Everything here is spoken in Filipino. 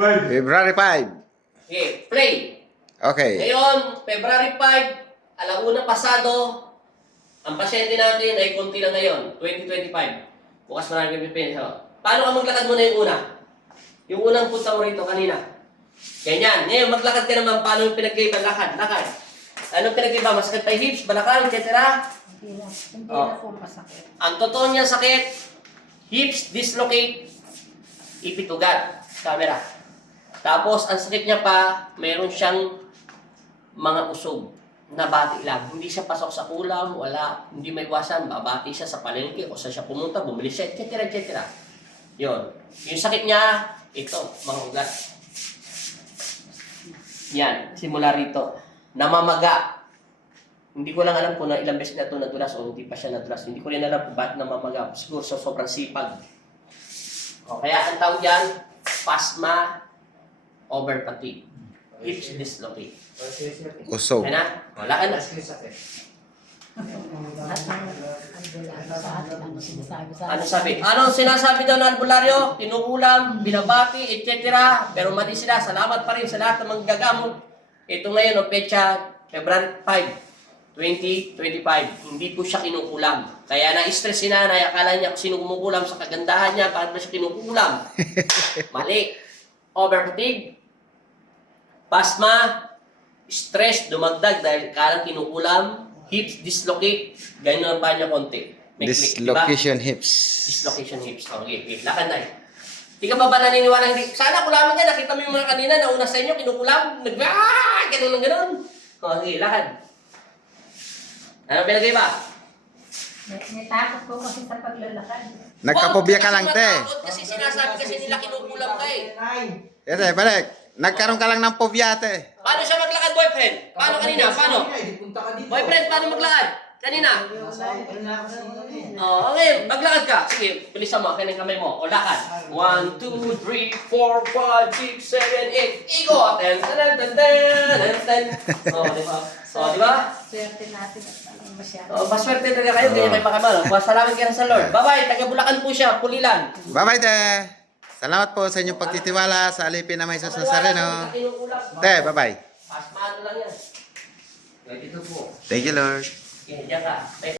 February 5. Okay, play. Okay. Ngayon, February 5, alauna pasado, ang pasyente natin ay konti lang ngayon, 2025. Bukas maraming pipinsa. Paano ka maglakad muna yung una? Yung unang punta mo rito kanina. Ganyan. Ngayon, maglakad ka naman. Paano yung pinag-iba? Lakad. Anong pinag-iba? Masakit pa yung hips, balakang, etc. Hindi na po masakit. Ang totoo niya sakit, hips dislocate, ipit ugat. Camera. Tapos, ang sakit niya pa, meron siyang mga usog na bati lang. Hindi siya pasok sa kulam, wala, hindi may iwasan, babati siya sa palengke o sa siya pumunta, bumili siya, etc. Yun. Yung sakit niya, ito, mga ugat. Yan, simula rito. Namamaga. Hindi ko lang alam kung ilang beses na ito nadulas o hindi pa siya nadulas. Hindi ko rin alam kung bakit namamaga. Siguro so, sobrang sipag. O, kaya ang tawag yan, spasma over fatigue. Hips dislocate. Usog. Kaya na? Wala ka na. Ano sabi? Ano sinasabi daw ng albularyo? Tinuulam, binabati, etc. Pero mali sila. Salamat pa rin sa lahat ng manggagamot. Ito ngayon, o pecha, February 5, 2025. Hindi po siya kinukulam. Kaya na-stress si nanay. Akala niya kung sino kumukulam sa kagandahan niya. Bakit ba siya kinukulam? Mali. Over-fatigue. Pasma. Stress. Dumagdag dahil kalang kinukulam. Hips dislocate. Ganyan ang pa niya konti. Dislocation hips. Dislocation hips. Okay. Lakad na eh. Di ka ba naniniwala? Hindi. Sana kulaman ka. Nakita mo yung mga kanina na una sa inyo. Kinukulam. Ganun. Okay. Lakad. Ano pinagay ba? Natakot po kasi sa paglalakad. Nagkapobya ka lang, te. Kasi sinasabi kasi nila kinukulam ka eh. Ete, balik. Nagkaroon ka lang ng pobya, te. Paano siya maglakad, boyfriend? Paano kanina? Paano? Boyfriend, paano maglakad? Kanina? Oh, okay. Maglakad ka. Sige, bilisan mo. Kanang kamay mo. O, lakad. 1, 2, 3, 4, 5, 6, 7, 8. Ikot. Oh, di ba? Oh, di ba? Swerte natin at alam masyado. Oh, maswerte talaga kayo. Ganyan kayo pakamalo. Pasalamat kayo sa Lord. Bye-bye. Taga-Bulacan po siya. Pulilan. Bye-bye, te. Salamat po sa inyong pagtitiwala sa alipin na may Jesus Nazareno. Te, bye-bye. Pasmado lang yan. Ito po. Thank you, Lord. Okay, diyan ka.